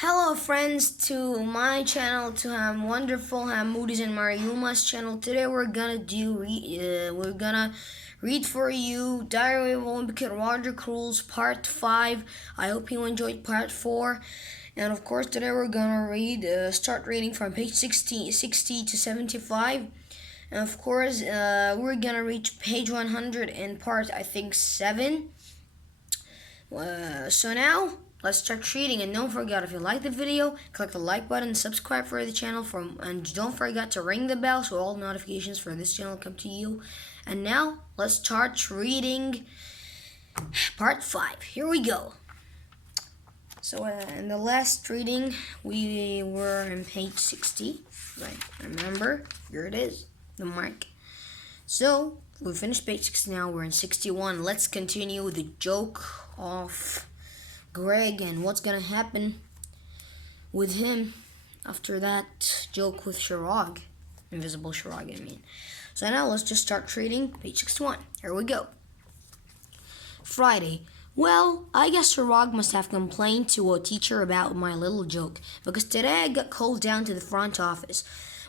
Hello friends to my channel, to wonderful Moody's and Mariuma's channel. Today we're gonna read for you Diary of a Wimpy Kid Rodrick Rules Part 5. I hope you enjoyed Part 4. And of course today we're gonna start reading from page 60 to 75. And of course we're gonna reach page 100 in part I think 7. So now let's start reading, and don't forget, if you like the video, click the like button, subscribe for the channel, and don't forget to ring the bell so all notifications for this channel come to you. And now let's start reading part 5. Here we go. So in the last reading we were on page 60, right? Remember, here it is, the mark. So we finished page 60. Now we're in 61. Let's continue with the joke of Greg and what's gonna happen with him after that joke with CHIRAG, invisible CHIRAG, I mean. So now let's just start reading page 61. Here we go. Friday. Well, I guess CHIRAG must have complained to a teacher about my little joke, because today I got called down to the front office.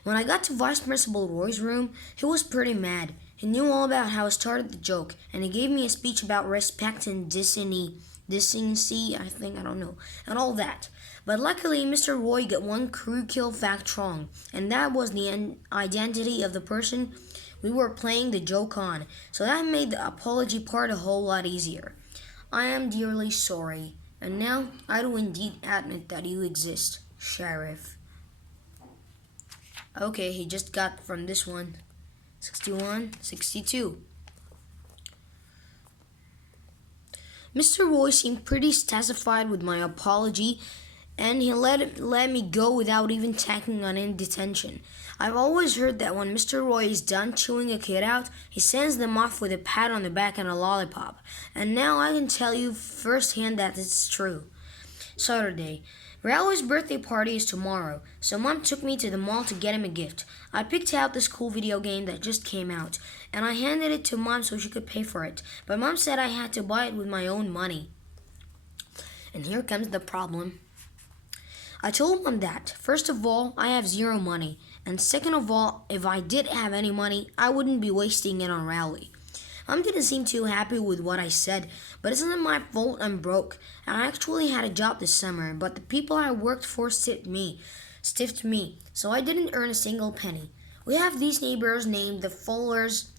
When I got to Vice Principal Roy's room, he was pretty mad. He knew all about how I started the joke, and he gave me a speech about respect and decency, I don't know, and all that. But luckily, Mr. Roy got one crucial fact wrong, and that was the identity of the person we were playing the joke on. So that made the apology part a whole lot easier. I am dearly sorry, and now I do indeed admit that you exist, Sheriff. Okay, he just got from this one. 61, 62. Mr. Roy seemed pretty satisfied with my apology, and he let me go without even tacking on any detention. I've always heard that when Mr. Roy is done chewing a kid out, he sends them off with a pat on the back and a lollipop. And now I can tell you firsthand that it's true. Saturday. Raleigh's birthday party is tomorrow, so Mom took me to the mall to get him a gift. I picked out this cool video game that just came out, and I handed it to Mom so she could pay for it. But Mom said I had to buy it with my own money. And here comes the problem. I told Mom that, first of all, I have zero money, and second of all, if I did have any money, I wouldn't be wasting it on Raleigh. Mom didn't seem too happy with what I said, but it's not my fault I'm broke. I actually had a job this summer, but the people I worked for stiffed me, so I didn't earn a single penny. We have these neighbors named the Fullers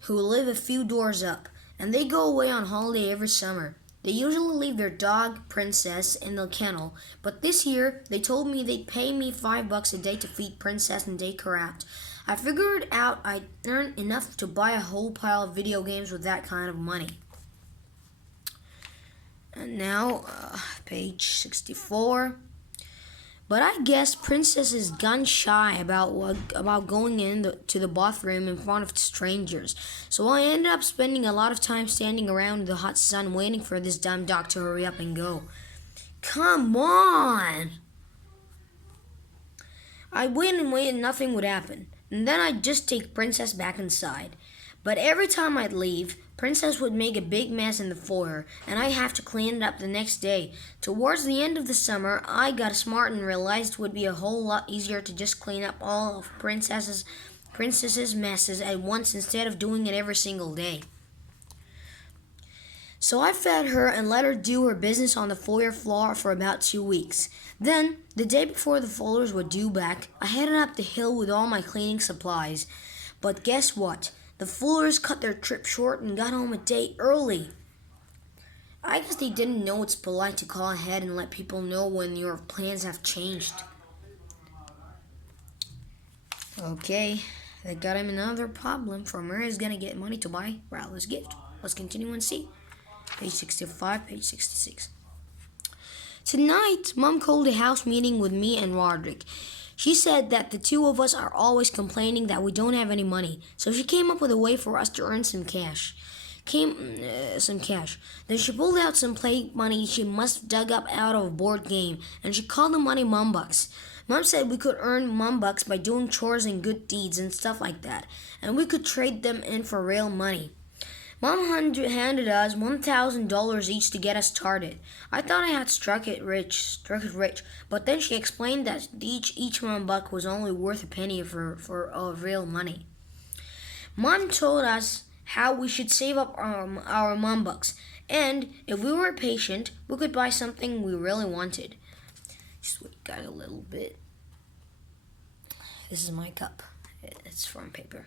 who live a few doors up, and they go away on holiday every summer. They usually leave their dog, Princess, in the kennel, but this year they told me they'd pay me $5 a day to feed Princess and take her out. I figured out I'd earn enough to buy a whole pile of video games with that kind of money. And now, page 64. But I guess Princess is gun shy about going to the bathroom in front of strangers. So I ended up spending a lot of time standing around in the hot sun waiting for this dumb dog to hurry up and go. Come on! I'd wait and nothing would happen. And then I'd just take Princess back inside. But every time I'd leave, Princess would make a big mess in the foyer, and I'd have to clean it up the next day. Towards the end of the summer, I got smart and realized it would be a whole lot easier to just clean up all of Princess's messes at once instead of doing it every single day. So I fed her and let her do her business on the foyer floor for about 2 weeks. Then, the day before the folders were due back, I headed up the hill with all my cleaning supplies. But guess what? The Fullers cut their trip short and got home a day early. I guess they didn't know it's polite to call ahead and let people know when your plans have changed. Okay, they got him another problem from where he's gonna get money to buy Raleigh's gift. Let's continue and see. Page 65, page 66. Tonight, Mom called a house meeting with me and Rodrick. She said that the two of us are always complaining that we don't have any money, so she came up with a way for us to earn some cash. Then she pulled out some play money she must have dug up out of a board game, and she called the money Mum Bucks. Mom said we could earn Mum Bucks by doing chores and good deeds and stuff like that, and we could trade them in for real money. Mom handed us $1,000 each to get us started. I thought I had struck it rich, but then she explained that each $1 was only worth a penny for real money. Mom told us how we should save up our $1, and if we were patient, we could buy something we really wanted. Just wait, guys, a little bit. This is my cup. It's from paper.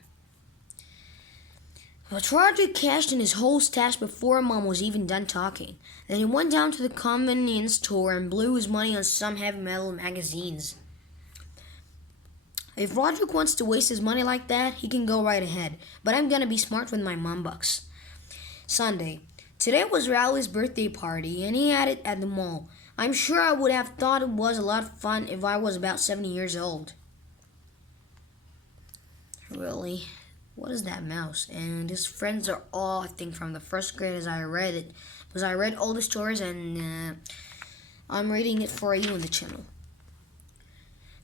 But Rodrick cashed in his whole stash before Mom was even done talking. Then he went down to the convenience store and blew his money on some heavy metal magazines. If Rodrick wants to waste his money like that, he can go right ahead. But I'm gonna be smart with my $1. Sunday. Today was Rowley's birthday party, and he had it at the mall. I'm sure I would have thought it was a lot of fun if I was about 70 years old. Really? What is that mouse? And his friends are all, I think, from the first grade as I read it. Because I read all the stories and I'm reading it for you in the channel.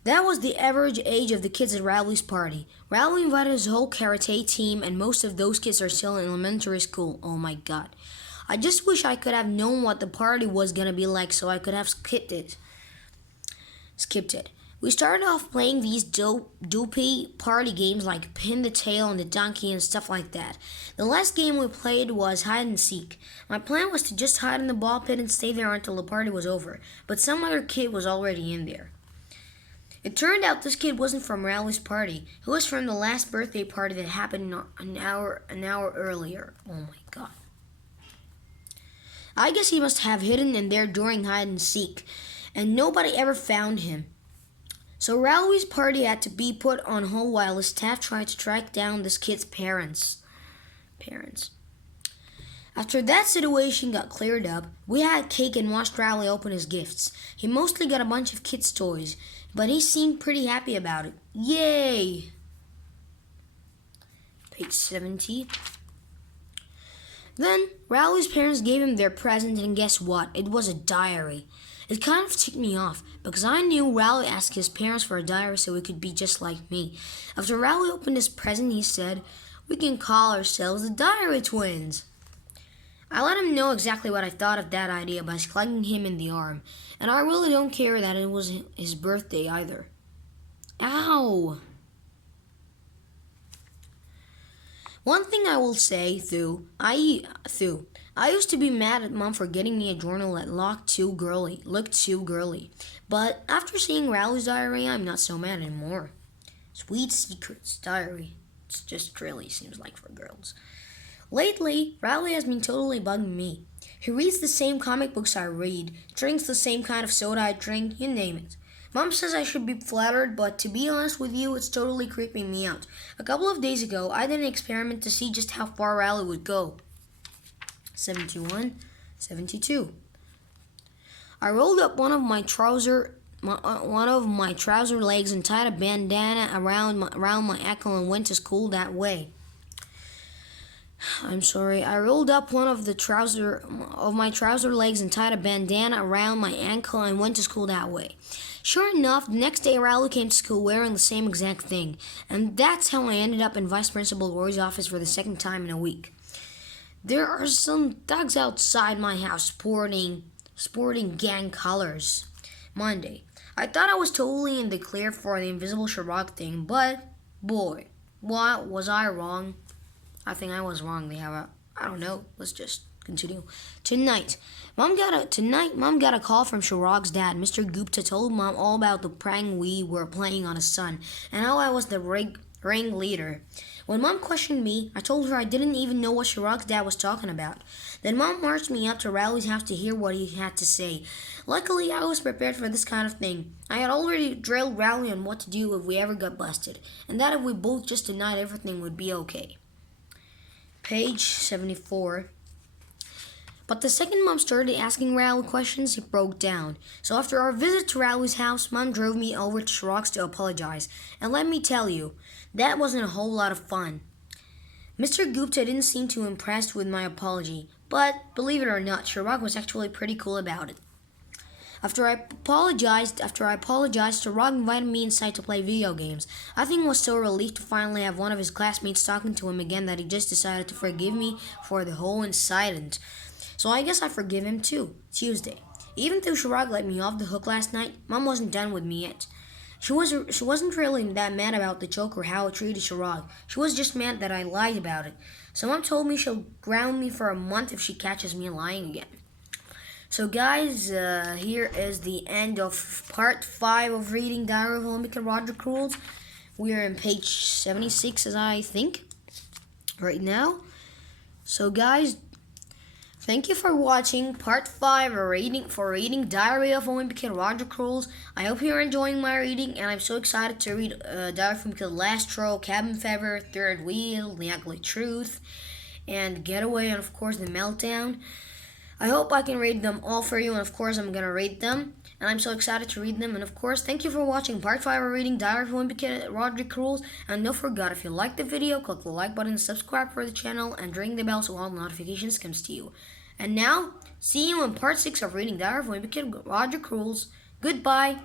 That was the average age of the kids at Rowley's party. Rowley invited his whole karate team and most of those kids are still in elementary school. Oh my god. I just wish I could have known what the party was gonna be like so I could have skipped it. We started off playing these dopey party games like Pin the Tail and the Donkey and stuff like that. The last game we played was hide and seek. My plan was to just hide in the ball pit and stay there until the party was over, but some other kid was already in there. It turned out this kid wasn't from Rowley's party. He was from the last birthday party that happened an hour earlier. Oh my god. I guess he must have hidden in there during hide and seek, and nobody ever found him. So Rowley's party had to be put on hold while the staff tried to track down this kid's parents. After that situation got cleared up, we had cake and watched Rowley open his gifts. He mostly got a bunch of kids' toys, but he seemed pretty happy about it. Yay! Page 70. Then Rowley's parents gave him their present, and guess what? It was a diary. It kind of ticked me off because I knew Rowley asked his parents for a diary so he could be just like me. After Rowley opened his present, he said, "We can call ourselves the Diary Twins." I let him know exactly what I thought of that idea by slugging him in the arm, and I really don't care that it was his birthday either. Ow! One thing I will say, I used to be mad at Mom for getting me a journal that looked too girly. But after seeing Rowley's diary, I'm not so mad anymore. Sweet Secrets diary. It's just really seems like for girls. Lately, Rowley has been totally bugging me. He reads the same comic books I read, drinks the same kind of soda I drink, you name it. Mom says I should be flattered, but to be honest with you, it's totally creeping me out. A couple of days ago, I did an experiment to see just how far Rowley would go. 71, 72. I rolled up one of my trouser legs and tied a bandana around my ankle and went to school that way. I'm sorry. I rolled up one of my trouser legs and tied a bandana around my ankle and went to school that way. Sure enough, the next day Rowley came to school wearing the same exact thing, and that's how I ended up in Vice Principal Roy's office for the second time in a week. There are some thugs outside my house sporting gang colors. Monday. I thought I was totally in the clear for the invisible CHIRAG thing, but boy, what was I wrong? I think I was wrong. I don't know. Let's just continue. Tonight, Mom got a call from CHIRAG's dad. Mr. Gupta told Mom all about the prank we were playing on his son and how I was the ringleader. When Mom questioned me, I told her I didn't even know what CHIRAG's dad was talking about. Then Mom marched me up to Rowley's house to hear what he had to say. Luckily, I was prepared for this kind of thing. I had already drilled Rowley on what to do if we ever got busted, and that if we both just denied everything would be okay. Page 74. But the second Mom started asking Rowley questions, he broke down. So after our visit to Rowley's house, Mom drove me over to CHIRAG's to apologize. And let me tell you, that wasn't a whole lot of fun. Mr. Gupta didn't seem too impressed with my apology, but believe it or not, CHIRAG was actually pretty cool about it. After I apologized, CHIRAG invited me inside to play video games. I think I was so relieved to finally have one of his classmates talking to him again that he just decided to forgive me for the whole incident. So I guess I forgive him too. Tuesday. Even though CHIRAG let me off the hook last night, Mom wasn't done with me yet. She wasn't really that mad about the joke or how I treated CHIRAG. She was just mad that I lied about it. So Mom told me she'll ground me for a month if she catches me lying again. So guys, here is the end of part 5 of reading Diary of a Wimpy and Rodrick rules. We are on page 76, as I think, right now. So guys, thank you for watching part 5 of reading Diary of a Wimpy and Rodrick rules. I hope you're enjoying my reading, and I'm so excited to read Diary of a Wimpy, Last Row, Cabin Fever, Third Wheel, The Ugly Truth, and Getaway, and of course The Meltdown. I hope I can read them all for you, and of course I'm going to read them, and I'm so excited to read them. And of course, thank you for watching part 5 of reading Diary of a Wimpy and Rodrick rules. And don't forget, if you liked the video, click the like button, subscribe for the channel, and ring the bell so all notifications comes to you. And now, see you in part 6 of reading Diary of a Wimpy and Rodrick rules. Goodbye.